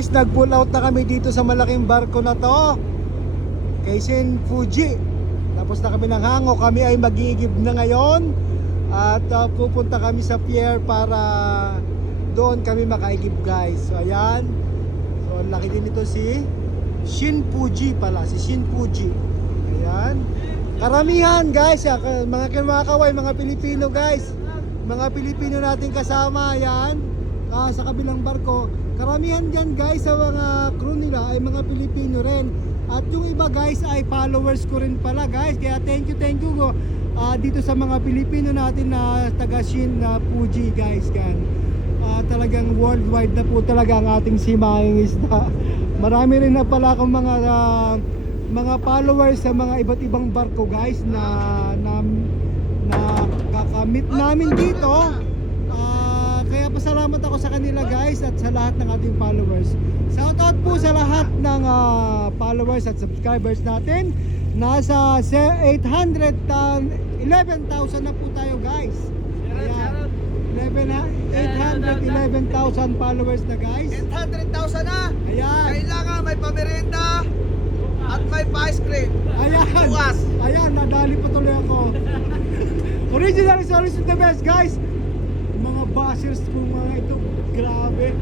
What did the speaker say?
guys, nag-pull out na kami dito sa malaking barko na to, kay Shin Fuji. Tapos na kami ng hango, kami ay mag-iigib na ngayon. At pupunta kami sa pier para doon kami makaigib guys. So ayan, so ang laki din ito si Shin Fuji pala, si Shin Fuji. Ayan, karamihan guys, mga kimakaway, mga Pilipino guys, mga Pilipino natin kasama. Ayan, sa kabilang barko, karamihan dyan guys sa mga crew nila ay mga Pilipino rin. At yung iba guys ay followers ko rin pala guys. Kaya thank you dito sa mga Pilipino natin na taga Shin Fuji guys kan. Talagang worldwide na po talaga ang ating simaing isda. Marami rin na pala akong mga followers sa mga iba't ibang barko guys na kakamit namin dito. Kaya pasalamat ako sa kanila guys at sa lahat ng ating followers. Shoutout po sa lahat ng followers at subscribers natin. Nasa 811,000 na po tayo guys. Ayan, 811,000 followers na guys. 800,000 na. Ayan. Kailangan may pamerienda at may ice cream. Ayan. Bukas. Ayan, nadali pa tuloy ako. Original is always the best guys. Mga bashers po mga ito. Grabe.